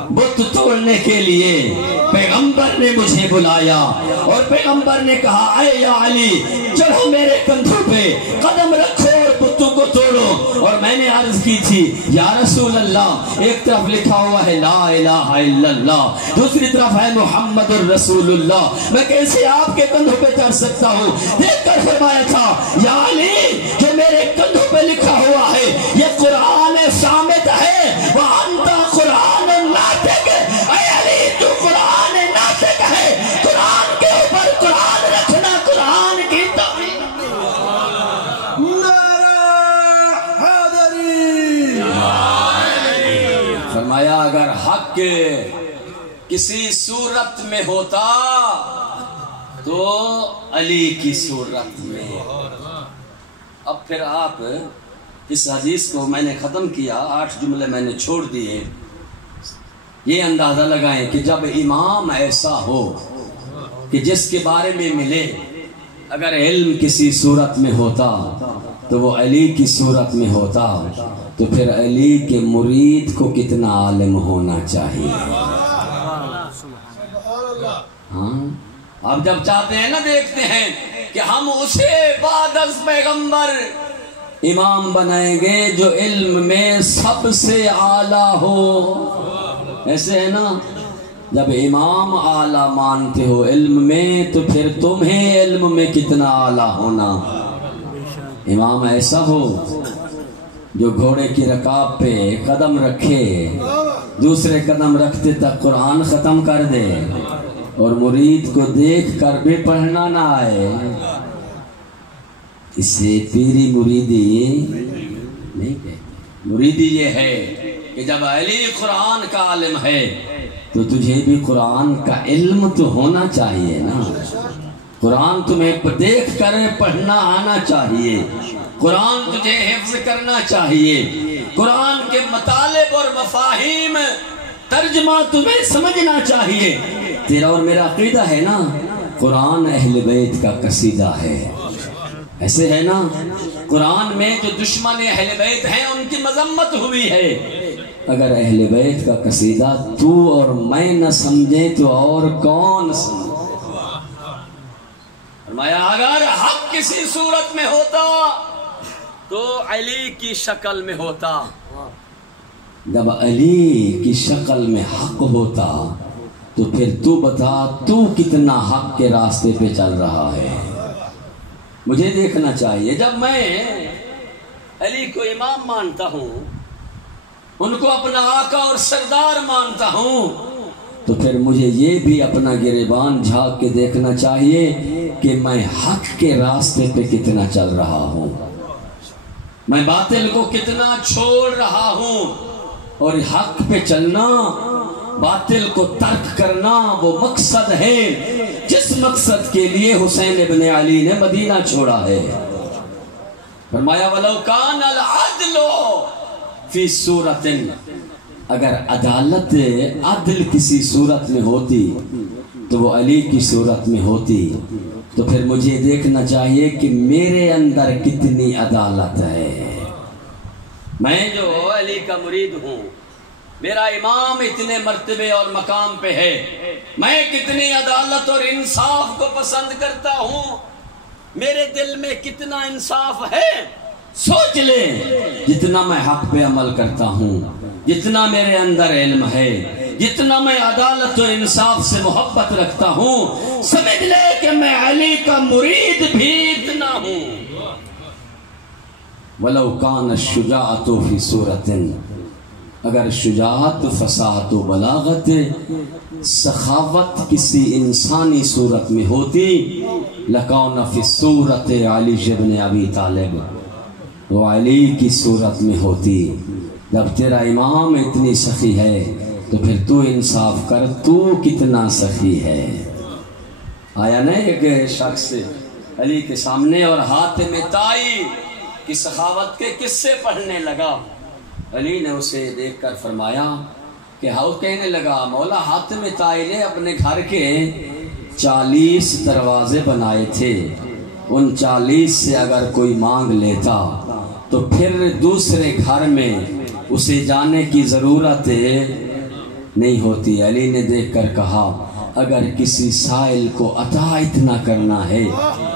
بت توڑنے کے لیے پیغمبر نے مجھے بلایا اور پیغمبر نے کہا اے یا علی چڑھو میرے کندھوں پہ، قدم رکھو اور بتوں کو توڑو، اور میں نے عرض کی تھی یا رسول اللہ ایک طرف لکھا ہوا ہے لا الہ الا اللہ، دوسری طرف ہے محمد الرسول اللہ، میں کیسے آپ کے کندھوں پہ چڑھ سکتا ہوں؟ دیکھ کر فرمایا تھا یا علی جو میرے کندھوں پہ لکھا ہوا ہے یہ قرآن صامت ہے، وَأَنْتَ قرآن ناطق، اے علی تو قرآن ناطق ہے، قرآن کے اوپر قرآن رکھنا قرآن کی توہین۔ فرمایا اگر حق کسی صورت میں ہوتا تو علی کی صورت میں۔ اب پھر آپ اس حدیث کو میں نے ختم کیا، 8 جملے میں نے چھوڑ دیے، یہ اندازہ لگائیں کہ جب امام ایسا ہو کہ جس کے بارے میں ملے اگر علم کسی صورت میں ہوتا تو وہ علی کی صورت میں ہوتا، تو پھر علی کے مرید کو کتنا عالم ہونا چاہیے۔ ہاں اب جب چاہتے ہیں نا، دیکھتے ہیں کہ ہم اسے بعد از پیغمبر امام بنائیں گے جو علم میں سب سے اعلیٰ ہو، ایسے ہے نا، جب امام اعلیٰ مانتے ہو علم میں تو پھر تمہیں علم میں کتنا اعلیٰ ہونا۔ امام ایسا ہو جو گھوڑے کی رکاب پہ قدم رکھے، دوسرے قدم رکھتے تک قرآن ختم کر دے اور مرید کو دیکھ کر بھی پڑھنا نہ آئے، اس سے پیری مریدی نہیں کہتے۔ مریدی یہ ہے کہ جب علی قرآن کا عالم ہے تو تجھے بھی قرآن کا علم تو ہونا چاہیے نا، قرآن تمہیں دیکھ کر پڑھنا آنا چاہیے، قرآن تجھے حفظ کرنا چاہیے، قرآن کے مطالب اور مفاہیم ترجمہ تمہیں سمجھنا چاہیے۔ تیرا اور میرا عقیدہ ہے نا قرآن اہل بیت کا قصیدہ ہے، ایسے ہے نا، قرآن میں جو دشمن اہل بیت ہیں ان کی مذمت ہوئی ہے، اگر اہل بیت کا قصیدہ تو اور میں نہ سمجھے تو اور کون سمجھے؟ فرمایا اگر حق کسی صورت میں ہوتا تو علی کی شکل میں ہوتا، جب علی کی شکل میں حق ہوتا تو پھر تو بتا تو کتنا حق کے راستے پہ چل رہا ہے۔ مجھے دیکھنا چاہیے، جب میں علی کو امام مانتا ہوں، ان کو اپنا آقا اور سردار مانتا ہوں، تو پھر مجھے یہ بھی اپنا گریبان جھانک کے دیکھنا چاہیے کہ میں حق کے راستے پہ کتنا چل رہا ہوں، میں باطل کو کتنا چھوڑ رہا ہوں۔ اور حق پہ چلنا، باطل کو ترک کرنا وہ مقصد ہے جس مقصد کے لیے حسین ابن علی نے مدینہ چھوڑا ہے۔ فرمایا وَلَوْ كَانَ الْعَدْلُ فِي صُورَةٍ، اگر عدالت عدل کسی صورت میں ہوتی تو وہ علی کی صورت میں ہوتی، تو پھر مجھے دیکھنا چاہیے کہ میرے اندر کتنی عدالت ہے۔ میں جو علی کا مرید ہوں، میرا امام اتنے مرتبے اور مقام پہ ہے، میں کتنی عدالت اور انصاف کو پسند کرتا ہوں، میرے دل میں کتنا انصاف ہے۔ سوچ لے، جتنا میں حق پہ عمل کرتا ہوں، جتنا میرے اندر علم ہے، جتنا میں عدالت و انصاف سے محبت رکھتا ہوں، سمجھ لے کہ میں علی کا مرید بھی اتنا ہوں۔ وَلَوْ كَانَ الشُّجَاعَةُ فِي صُورَةٍ، اگر شجاعت، فصاحت و بلاغت، سخاوت کسی انسانی صورت میں ہوتی، لَكَانَ فِي الصُّورَةِ عَلِيُّ بْنُ أَبِي طالب، وہ علی کی صورت میں ہوتی۔ جب تیرا امام اتنی سخی ہے تو پھر تو انصاف کر، تو کتنا سخی ہے۔ آیا نا ایک شخص علی کے سامنے اور حاتم طائی کی سخاوت کے قصے پڑھنے لگا، علی نے اسے دیکھ کر فرمایا کہ ہاؤ، کہنے لگا مولا حاتم طائی نے اپنے گھر کے 40 دروازے بنائے تھے، ان 40 سے اگر کوئی مانگ لیتا تو پھر دوسرے گھر میں اسے جانے کی ضرورت نہیں ہوتی۔ علی نے دیکھ کر کہا اگر کسی سائل کو عطا اتنا کرنا ہے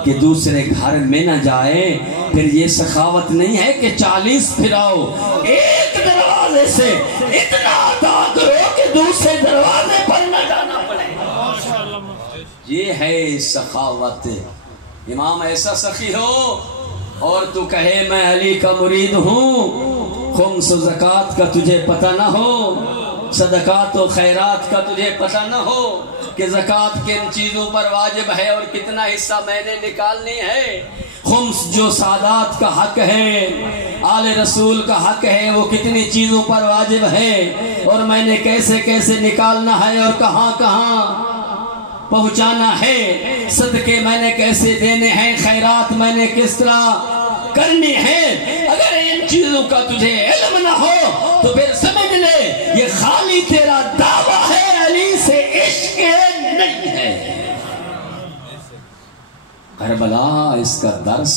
کہ دوسرے گھر میں نہ جائے، پھر یہ سخاوت نہیں ہے کہ 40 پھراؤ، ایک دروازے سے اتنا عطا کرو کہ دوسرے دروازے پر نہ جانا پڑے۔ یہ ہے سخاوت۔ امام ایسا سخی ہو اور تو کہے میں علی کا مرید ہوں، خمس و زکوٰۃ کا تجھے پتہ نہ ہو، صدقات و خیرات کا تجھے پتہ نہ ہو کہ زکوٰۃ کن چیزوں پر واجب ہے اور کتنا حصہ میں نے نکالنی ہے، خمس جو سادات کا حق ہے، آل رسول کا حق ہے، وہ کتنی چیزوں پر واجب ہے اور میں نے کیسے کیسے نکالنا ہے اور کہاں کہاں پہنچانا ہے، صدقے میں نے کیسے دینے ہیں، خیرات میں نے کس طرح کرنی ہے۔ اگر ان چیزوں کا تجھے علم نہ ہو تو پھر سمجھ لے یہ خالی تیرا دعویٰ ہے، علی سے عشق نہیں ہے۔ کربلا اس کا درس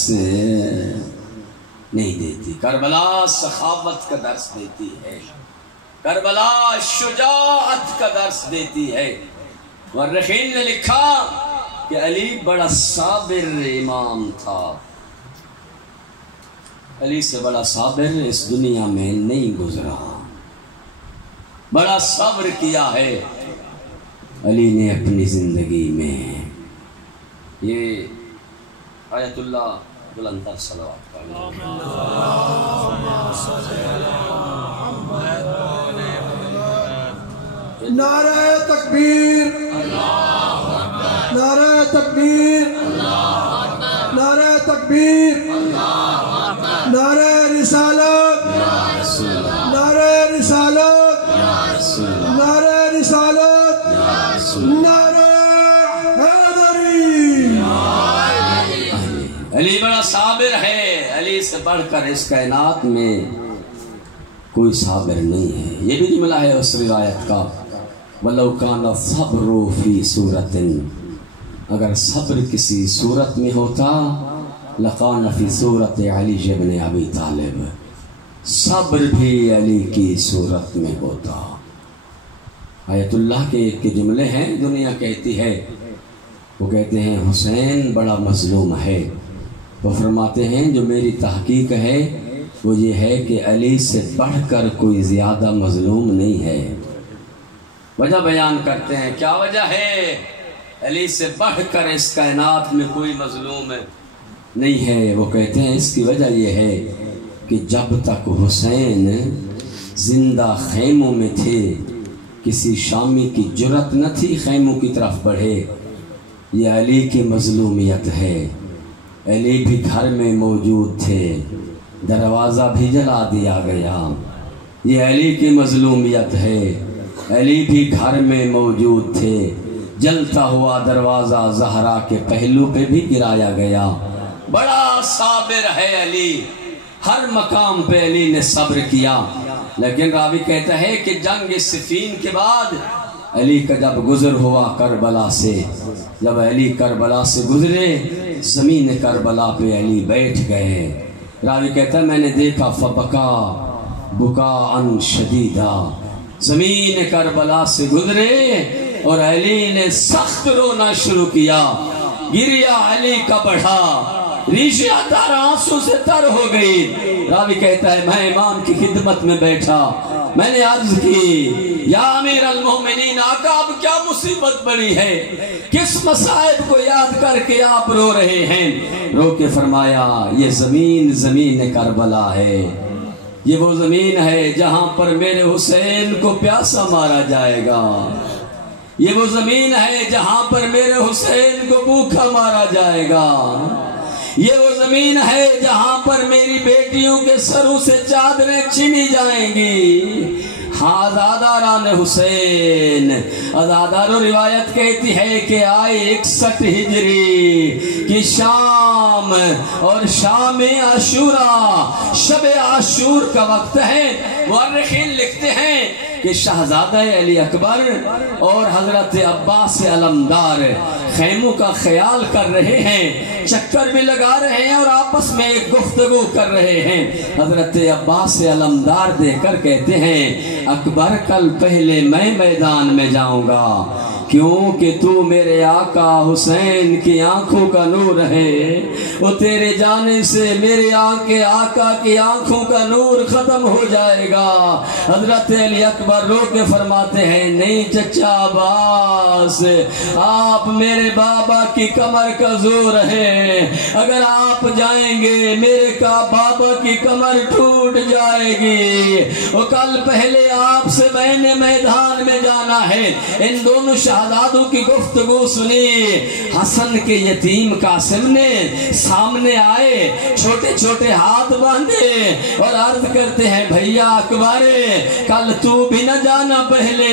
نہیں دیتی، کربلا سخاوت کا درس دیتی ہے، کربلا شجاعت کا درس دیتی ہے۔ مورخین نے لکھا کہ علی بڑا صابر امام تھا، علی سے بڑا صابر اس دنیا میں نہیں گزرا، بڑا صبر کیا ہے علی نے اپنی زندگی میں۔ یہ آیت اللہ بلند تر صلوات پڑھیں۔ نعرہ تکبیر، نعرہ تکبیر، نعرہ تکبیر، نعرہ رسالت، نعرہ رسالت، نعرہ رسالت، نعرہ حیدری۔ علی بڑا صابر ہے، علی سے بڑھ کر اس کائنات میں کوئی صابر نہیں ہے۔ یہ بھی جملہ ہے اس روایت کا، وَلَوْ كَانَ الصَّبْرُ فِي صُورَةٍ، اگر صبر کسی صورت میں ہوتا، لَقَانَ فِي صُورَةِ عَلِيِّ بْنِ أَبِي طالب، صبر بھی علی کی صورت میں ہوتا۔ آیت اللہ کے ایک کے جملے ہیں، دنیا کہتی ہے، وہ کہتے ہیں حسین بڑا مظلوم ہے، وہ فرماتے ہیں جو میری تحقیق ہے وہ یہ ہے کہ علی سے بڑھ کر کوئی زیادہ مظلوم نہیں ہے۔ وجہ بیان کرتے ہیں، کیا وجہ ہے؟ علی سے بڑھ کر اس کائنات میں کوئی مظلوم نہیں ہے۔ وہ کہتے ہیں اس کی وجہ یہ ہے کہ جب تک حسین زندہ خیموں میں تھے کسی شامی کی جرت نہ تھی خیموں کی طرف بڑھے۔ یہ علی کی مظلومیت ہے۔ علی بھی گھر میں موجود تھے، دروازہ بھی جلا دیا گیا۔ یہ علی کی مظلومیت ہے۔ علی بھی گھر میں موجود تھے، جلتا ہوا دروازہ زہرا کے پہلو پہ بھی گرایا گیا۔ بڑا صابر ہے علی، ہر مقام پہ علی نے صبر کیا۔ لیکن راوی کہتا ہے کہ جنگ صفین کے بعد علی کا جب گزر ہوا کربلا سے، جب علی کربلا سے گزرے زمین کربلا پہ علی بیٹھ گئے۔ راوی کہتا ہے میں نے دیکھا فبکا بکاء شدیدا، زمین کربلا سے گزرے اور علی نے سخت رونا شروع کیا۔ گریا علی کا بڑھا، ریشیاں تر آنسو سے تر ہو گئی۔ راوی کہتا ہے میں امام کی خدمت میں بیٹھا، میں نے عرض کی یا امیر المومنین، آقا اب کیا مصیبت بڑی ہے، کس مصائب کو یاد کر کے آپ رو رہے ہیں؟ رو کے فرمایا یہ زمین زمین کربلا ہے، یہ وہ زمین ہے جہاں پر میرے حسین کو پیاسا مارا جائے گا، یہ وہ زمین ہے جہاں پر میرے حسین کو بھوکا مارا جائے گا، یہ وہ زمین ہے جہاں پر میری بیٹیوں کے سروں سے چادریں چھینی جائیں گی۔ ہاں ازاداران حسین، ازادارو روایت کہتی ہے کہ آئے 61 ہجری کی شام اور شام عاشورہ، شب عاشور کا وقت ہے۔ مورخین لکھتے ہیں کہ شہزادہ علی اکبر اور حضرت عباس علمدار خیموں کا خیال کر رہے ہیں، چکر بھی لگا رہے ہیں اور آپس میں ایک گفتگو کر رہے ہیں۔ حضرت عباس علمدار دیکھ کر کہتے ہیں اکبر کل پہلے میں میدان میں جاؤں گا، کیونکہ تو میرے آقا حسین کی آنکھوں کا نور ہے، وہ تیرے جانے سے میرے آقا کی آنکھوں کا نور ختم ہو جائے گا۔ حضرت علی اکبر رو کے فرماتے ہیں نہیں چچا عباس، آپ میرے بابا کی کمر کا زور ہے، اگر آپ جائیں گے میرے بابا کی کمر ٹوٹ جائے گی، وہ کل پہلے آپ سے میں نے میدان میں جانا ہے۔ ان دونوں شہزادوں کی گفتگو سنی۔ حسن کے یتیم قاسم نے سامنے آئے، چھوٹے چھوٹے ہاتھ باندھے اور عرض کرتے ہیں بھیا اکبر کل تو بھی نہ جانا پہلے،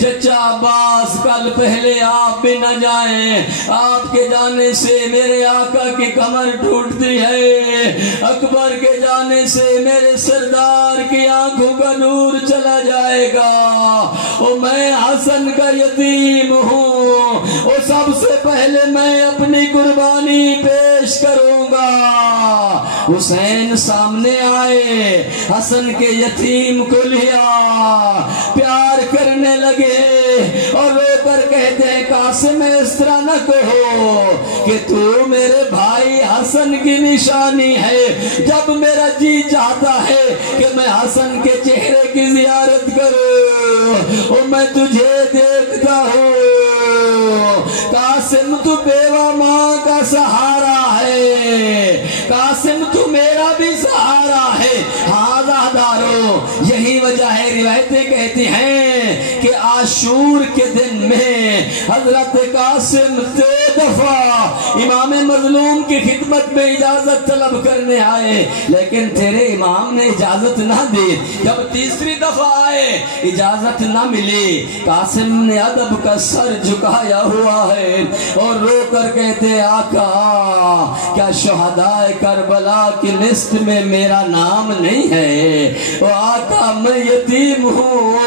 چچا عباس کل پہلے آپ بھی نہ جائیں، آپ کے جانے سے میرے آقا کی کمر ٹوٹتی ہے، اکبر کے جانے سے میرے سردار کی آنکھوں کا نور چلا جائے گا، اور میں حسن کا یتیم ہوں، اور سب سے پہلے میں اپنی قربانی پیش کروں گا۔ حسین سامنے آئے، حسن کے یتیم کو لیا، پیار کرنے لگے اور رو کر کہتے ہیں قاسم اس طرح نہ کہو کہ تو میرے بھائی حسن کی نشانی ہے، جب میرا جی چاہتا ہے کہ میں حسن کے چہرے کی زیارت کروں اور میں تجھے دیکھتا ہوں، قاسم تو بیوہ ماں کا سہارا ہے، قاسم تو میرا بھی سہارا ہے۔ دارو یہی وجہ ہے، روایتیں کہتی ہیں کہ عاشور کے دن میں حضرت قاسم 3 دفعہ امام مظلوم کی خدمت میں اجازت طلب کرنے آئے، لیکن تیرے امام نے اجازت نہ دی۔ جب تیسری دفعہ آئے اجازت نہ ملی، قاسم نے ادب کا سر جھکایا ہوا ہے اور رو کر کہتے آقا کیا شہداء کربلا کی لسٹ میں میرا نام نہیں ہے؟ آقا میں یتیم ہوں،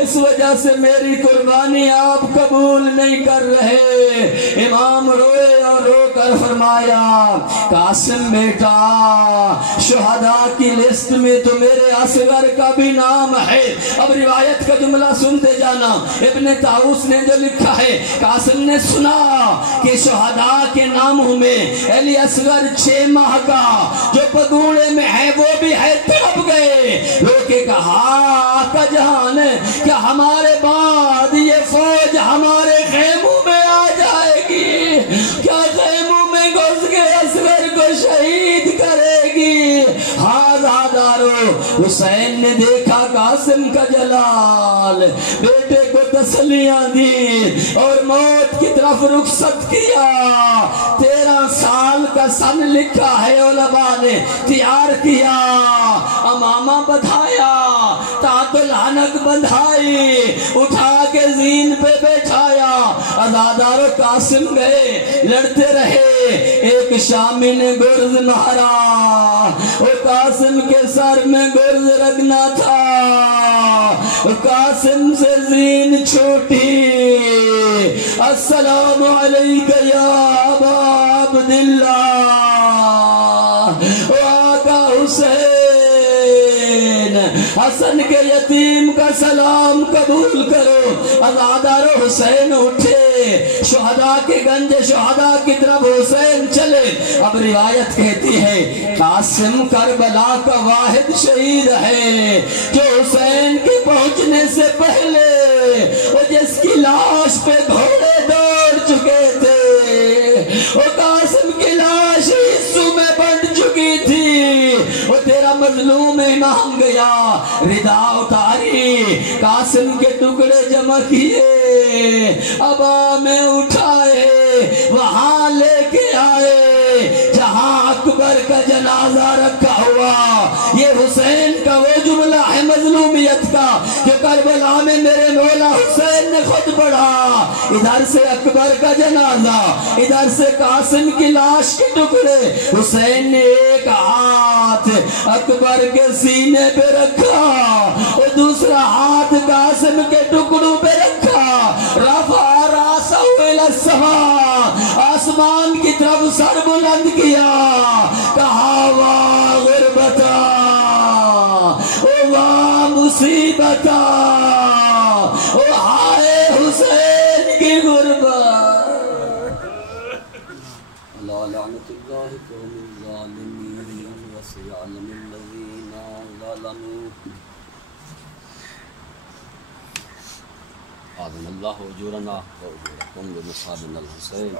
اس وجہ سے میری قربانی آپ قبول نہیں کر رہے۔ امام روئے اور رو کر اصغر فرمایا قاسم بیٹا شہداء کی لسٹ میں تو میرے اصغر کا بھی نام ہے. اب روایت کا جملہ سنتے جانا. ابن طاؤس نے جو لکھا ہے قاسم نے سنا کہ شہداء کے ناموں میں علی اصغر 6 ماہ کا جو پگوڑے میں ہے وہ بھی ہے. تڑپ گئے. لوگ کے کہا آقا جہان کیا ہمارے بعد یہ فوج ہمارے خیموں میں آ جائے گی؟ کیا خیموں میں گھس کے اصغر کو شہید کرے گی؟ ہاں زادارو. حسین نے دیکھا قاسم کا جلال, بیٹے کو تسلیاں دی اور موت کی طرف رخصت کیا. 13 سال کا سن لکھا ہے علماء نے تیار کیا. امامہ بدھایا, تاج العنق بندھائی, اٹھا کے زین پہ بیٹھایا. ازادار و قاسم گئے, لڑتے رہے. ایک شامی نے گرز مارا, وہ قاسم کے سر میں گرز رکھنا تھا. قاسم سے زین چھوٹی. السلام علیکہ یا ابا عبداللہ. آقا حسین حسن کے یتیم کا سلام قبول کرو. ازادار حسین اٹھے, شہداء کے گنج شہداء کی طرف حسین چلے. اب روایت کہتی ہے قاسم کربلا کا واحد شہید ہے جو حسین کے پہنچنے سے پہلے وہ جس کی لاش پہ گھوڑے دوڑ چکے تھے. وہ قاسم کی لاش حصوں میں بنٹ چکی تھی. وہ تیرا مظلوم امام گیا, ردا اتاری, قاسم کے ٹکڑے جمع کیے, ابا میں اٹھائے, وہاں لے کے آئے جہاں اکبر کا جنازہ رکھا ہوا. یہ حسین کا وہ جملہ ہے مظلومیت کا جو کربلا میں میرے مولا حسین نے خود پڑھا. ادھر سے اکبر کا جنازہ, ادھر سے قاسم کی لاش کے ٹکڑے. حسین نے ایک ہاتھ اکبر کے سینے پہ رکھا اور دوسرا ہاتھ قاسم کے ٹکڑوں پہ رکھا. رفع راسہ الی السماء, آسمان کی طرف سر بلند کیا. کہا واہ غربتا, واہ مصیبتا, ہائے حسین کی غربت. لا لعنت اللہ قوم الظالمین وسيعلم الذین ظلموا. أعظم الله أجورنا وأجوركم بمصابنا الحسين.